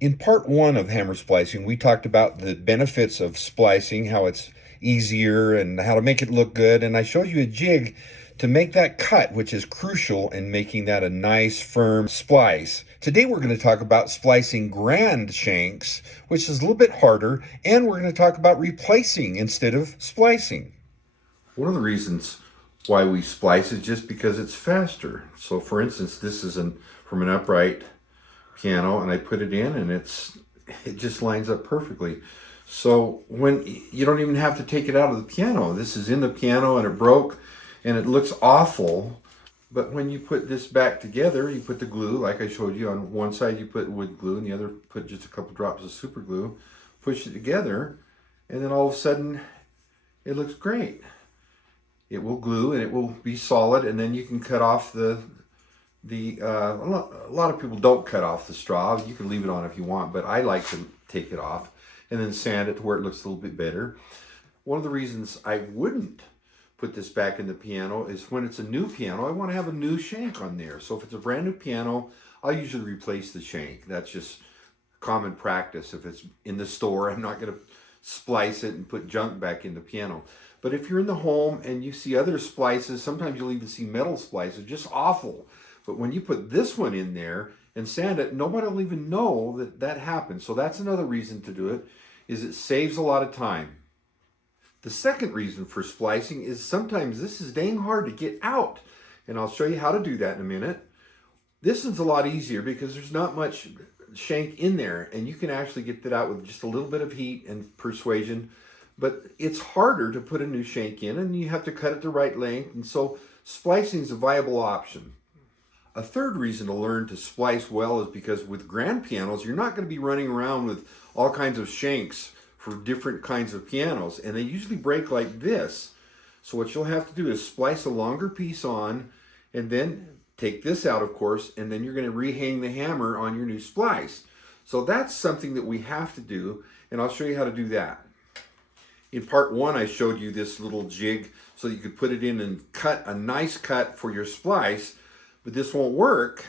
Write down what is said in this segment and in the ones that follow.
In part one of hammer splicing, we talked about the benefits of splicing, how it's easier and how to make it look good. And I showed you a jig to make that cut, which is crucial in making that a nice, firm splice. Today we're going to talk about splicing grand shanks, which is a little bit harder, and we're going to talk about replacing instead of splicing. One of the reasons why we splice is just because it's faster. So for instance, this is from an upright piano, and I put it in and it just lines up perfectly. So when you don't even have to take it out of the piano. This is in the piano and it broke and it looks awful. But when you put this back together, you put the glue, like I showed you. On one side you put wood glue and the other put just a couple drops of super glue, push it together, and then all of a sudden it looks great. It will glue and it will be solid, and then you can cut off a lot of people don't cut off the straw. You can leave it on if you want, but I like to take it off and then sand it to where it looks a little bit better. One of the reasons I wouldn't put this back in the piano is when it's a new piano, I want to have a new shank on there. So if it's a brand new piano, I'll usually replace the shank. That's just common practice. If it's in the store, I'm not going to splice it and put junk back in the piano. But if you're in the home and you see other splices, sometimes you'll even see metal splices, just awful. But when you put this one in there and sand it, nobody will even know that that happened. So that's another reason to do it, is it saves a lot of time. The second reason for splicing is sometimes this is dang hard to get out. And I'll show you how to do that in a minute. This one's a lot easier because there's not much shank in there, and you can actually get that out with just a little bit of heat and persuasion. But it's harder to put a new shank in, and you have to cut it the right length. And so splicing is a viable option. A third reason to learn to splice well is because with grand pianos, you're not going to be running around with all kinds of shanks for different kinds of pianos, and they usually break like this. So what you'll have to do is splice a longer piece on, and then take this out, of course, and then you're going to rehang the hammer on your new splice. So that's something that we have to do, and I'll show you how to do that. In part one, I showed you this little jig so you could put it in and cut a nice cut for your splice. But this won't work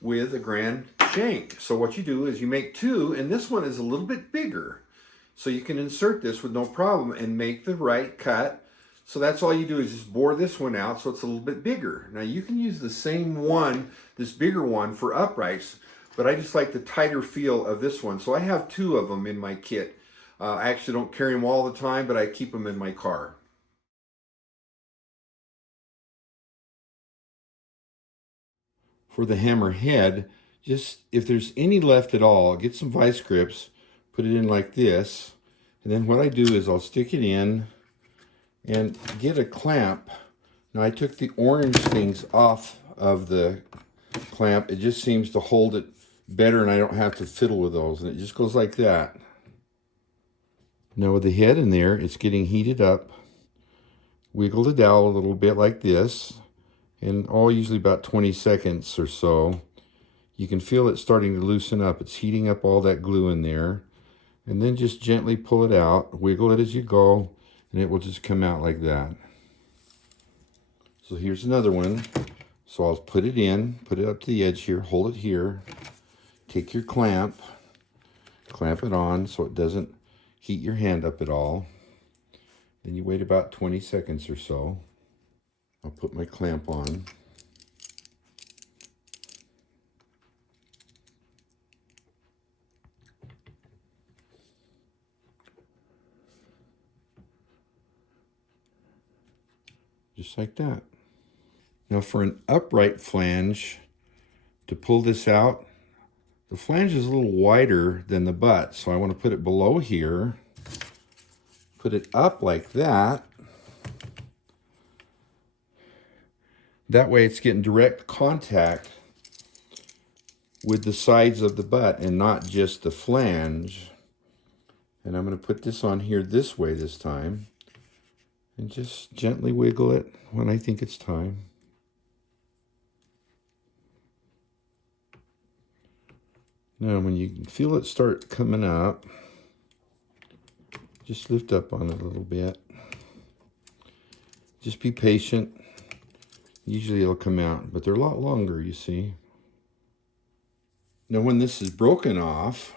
with a grand shank. So what you do is you make two, and this one is a little bit bigger. So you can insert this with no problem and make the right cut. So that's all you do is just bore this one out so it's a little bit bigger. Now you can use the same one, this bigger one, for uprights, but I just like the tighter feel of this one. So I have two of them in my kit. I actually don't carry them all the time, but I keep them in my car. For the hammer head, just if there's any left at all, get some vice grips, put it in like this, and then what I do is I'll stick it in and get a clamp. Now I took the orange things off of the clamp. It just seems to hold it better and I don't have to fiddle with those, and it just goes like that. Now with the head in there, it's getting heated up. Wiggle the dowel a little bit like this, and usually about 20 seconds or so. You can feel it starting to loosen up. It's heating up all that glue in there. And then just gently pull it out, wiggle it as you go, and it will just come out like that. So here's another one. So I'll put it in, put it up to the edge here, hold it here, take your clamp it on so it doesn't heat your hand up at all. Then you wait about 20 seconds or so. I'll put my clamp on. Just like that. Now for an upright flange, to pull this out, the flange is a little wider than the butt, so I want to put it below here, put it up like that. That way it's getting direct contact with the sides of the butt and not just the flange. And I'm going to put this on here this way this time, and just gently wiggle it when I think it's time. Now when you feel it start coming up, just lift up on it a little bit. Just be patient. Usually it'll come out, but they're a lot longer, you see. Now when this is broken off,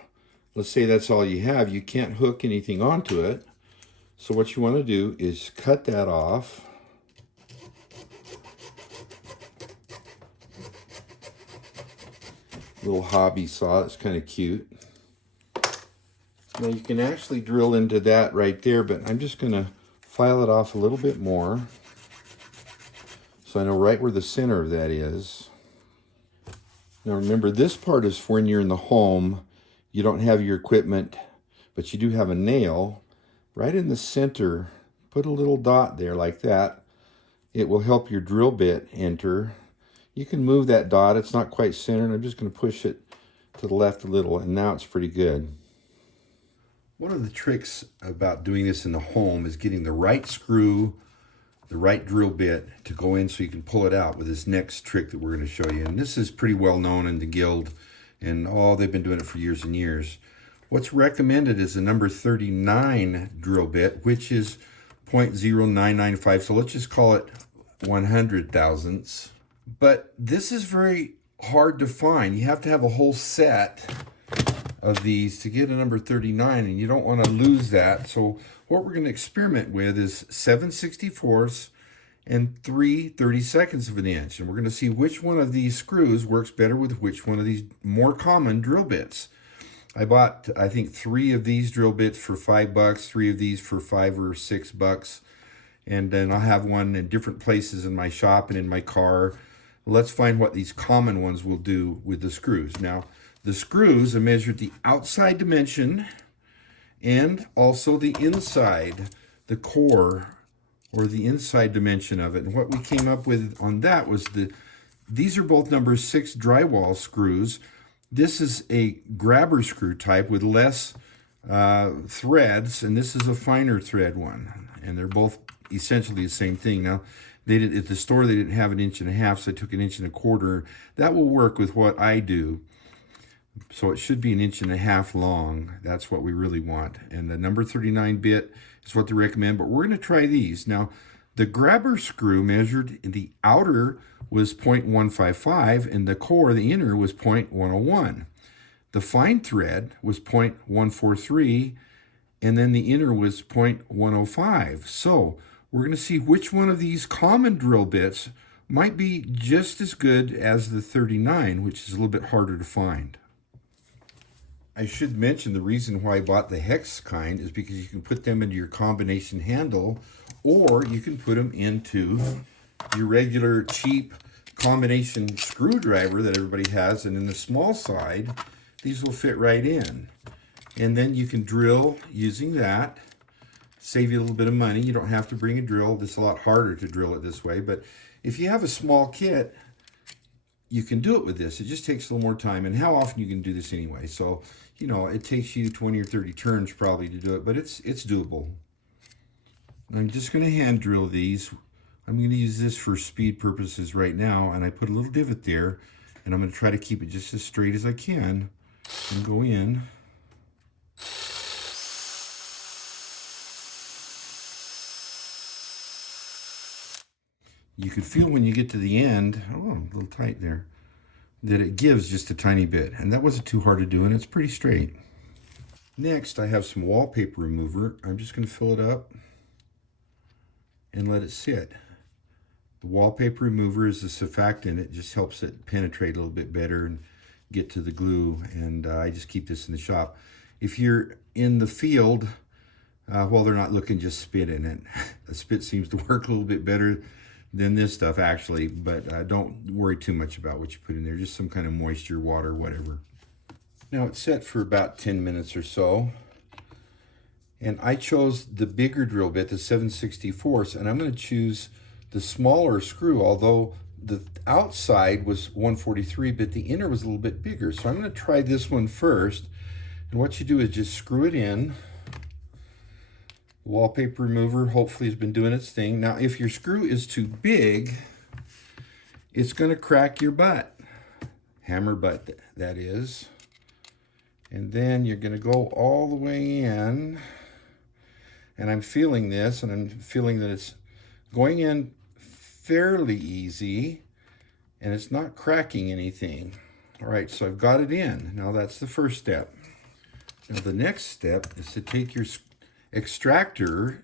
let's say that's all you have, you can't hook anything onto it. So what you want to do is cut that off. Little hobby saw, it's kind of cute. Now you can actually drill into that right there, but I'm just going to file it off a little bit more so I know right where the center of that is. Now remember, this part is for when you're in the home, you don't have your equipment, but you do have a nail. Right in the center, put a little dot there like that. It will help your drill bit enter. You can move that dot, it's not quite centered. I'm just going to push it to the left a little, and now it's pretty good. One of the tricks about doing this in the home is getting the right screw, the right drill bit to go in so you can pull it out with this next trick that we're going to show you. And this is pretty well known in the guild, and they've been doing it for years and years. What's recommended is the number 39 drill bit, which is 0.0995. So let's just call it 100 thousandths. But this is very hard to find. You have to have a whole set of these to get a number 39, and you don't want to lose that. So what we're going to experiment with is 7/64 and 3/32 of an inch, and we're going to see which one of these screws works better with which one of these more common drill bits. I bought, I think, 3 of these drill bits for $5, 3 of these for $5 or $6, and then I'll have one in different places in my shop and in my car. Let's find what these common ones will do with the screws. Now, the screws are measured the outside dimension and also the inside, the core or the inside dimension of it. And what we came up with on that was these are both number 6 drywall screws. This is a grabber screw type with less threads, and this is a finer thread one. And they're both essentially the same thing. Now, at the store they didn't have 1.5 inches, so I took 1.25 inches. That will work with what I do. So it should be 1.5 inches long. That's what we really want. And the number 39 bit is what they recommend, but we're going to try these. Now, the grabber screw measured in the outer was 0.155, and the core, the inner, was 0.101. The fine thread was 0.143, and then the inner was 0.105. So we're going to see which one of these common drill bits might be just as good as the 39, which is a little bit harder to find. I should mention the reason why I bought the hex kind is because you can put them into your combination handle, or you can put them into your regular cheap combination screwdriver that everybody has, and in the small side, these will fit right in. And then you can drill using that, save you a little bit of money. You don't have to bring a drill. It's a lot harder to drill it this way, but if you have a small kit, you can do it with this. It just takes a little more time, and how often you can do this anyway. So, you know, it takes you 20 or 30 turns probably to do it, but it's doable. I'm just going to hand drill these. I'm going to use this for speed purposes right now, and I put a little divot there, and I'm going to try to keep it just as straight as I can and go in. You can feel when you get to the end, oh, a little tight there, that it gives just a tiny bit. And that wasn't too hard to do, and it's pretty straight. Next, I have some wallpaper remover. I'm just going to fill it up and let it sit. The wallpaper remover is a surfactant. It just helps it penetrate a little bit better and get to the glue. And I just keep this in the shop. If you're in the field, well, they're not looking, just spit in it. The spit seems to work a little bit better than this stuff actually, but don't worry too much about what you put in there, just some kind of moisture, water, whatever. Now it's set for about 10 minutes or so, and I chose the bigger drill bit, the 7/64, and I'm going to choose the smaller screw, although the outside was 143, but the inner was a little bit bigger. So I'm going to try this one first, and what you do is just screw it in. Wallpaper remover hopefully has been doing its thing. Now, if your screw is too big, it's going to crack your butt. Hammer butt, that is. And then you're going to go all the way in. And I'm feeling this, and I'm feeling that it's going in fairly easy, and it's not cracking anything. All right, so I've got it in. Now that's the first step. Now the next step is to take your extractor,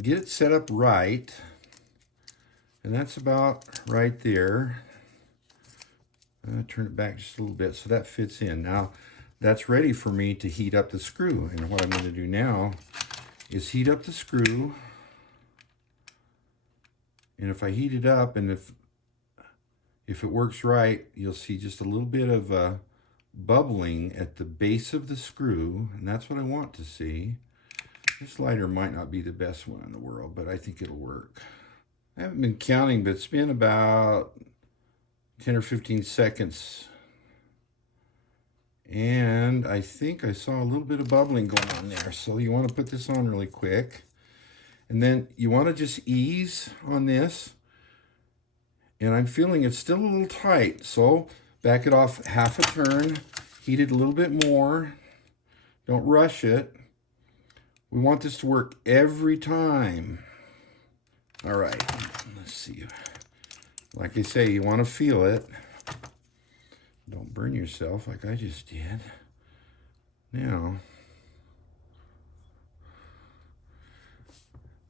get it set up right, and that's about right there. Turn it back just a little bit so that fits in. Now that's ready for me to heat up the screw. And what I'm going to do now is heat up the screw. And if I heat it up, and if it works right, you'll see just a little bit of bubbling at the base of the screw, and that's what I want to see. This lighter might not be the best one in the world, but I think it'll work. I haven't been counting, but it's been about 10 or 15 seconds. And I think I saw a little bit of bubbling going on there. So you want to put this on really quick. And then you want to just ease on this. And I'm feeling it's still a little tight. So back it off half a turn. Heat it a little bit more. Don't rush it. We want this to work every time. All right, let's see. Like I say, you want to feel it. Don't burn yourself like I just did. Now,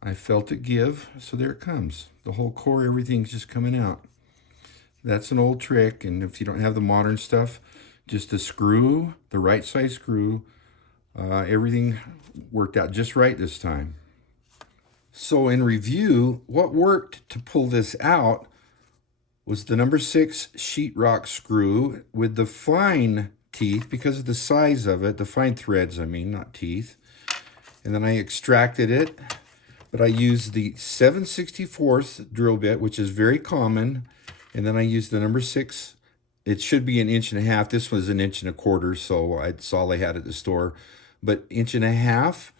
I felt it give, so there it comes. The whole core, everything's just coming out. That's an old trick, and if you don't have the modern stuff, just a screw, the right size screw, everything worked out just right this time. So in review, what worked to pull this out was the number 6 sheetrock screw with the fine teeth, because of the size of it, the fine threads, I mean, not teeth. And then I extracted it, but I used the 7/64 drill bit, which is very common. And then I used the number 6. It should be 1.5 inches. This was 1.25 inches, so that's all I had at the store. But 1.5 inches,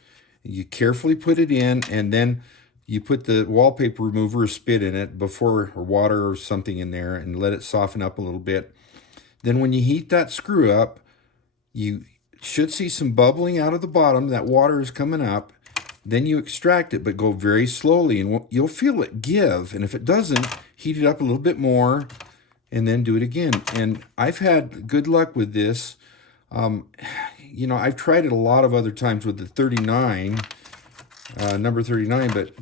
you carefully put it in, and then you put the wallpaper remover or spit in it before, or water or something in there, and let it soften up a little bit. Then when you heat that screw up, you should see some bubbling out of the bottom. That water is coming up. Then you extract it, but go very slowly, and you'll feel it give. And if it doesn't, heat it up a little bit more, and then do it again. And I've had good luck with this. You know, I've tried it a lot of other times with the 39, number 39, but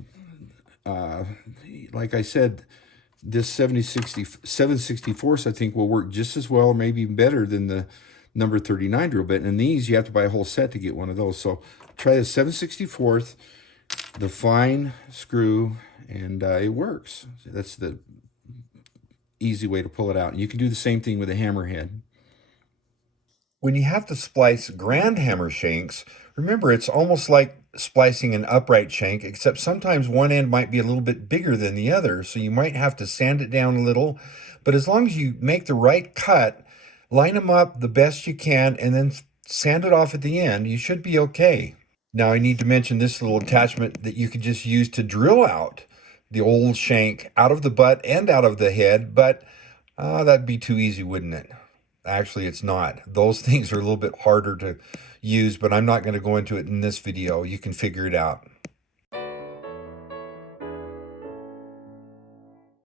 like I said, this 7/64 I think will work just as well, or maybe even better than the number 39 drill bit. And these, you have to buy a whole set to get one of those. So try the 7/64, the fine screw, and it works. That's the easy way to pull it out. You can do the same thing with a hammerhead. When you have to splice grand hammer shanks, remember it's almost like splicing an upright shank, except sometimes one end might be a little bit bigger than the other, so you might have to sand it down a little. But as long as you make the right cut, line them up the best you can, and then sand it off at the end, you should be okay. Now I need to mention this little attachment that you could just use to drill out the old shank out of the butt and out of the head, but that'd be too easy, wouldn't it? Actually, it's not. Those things are a little bit harder to use, but I'm not going to go into it in this video. You can figure it out.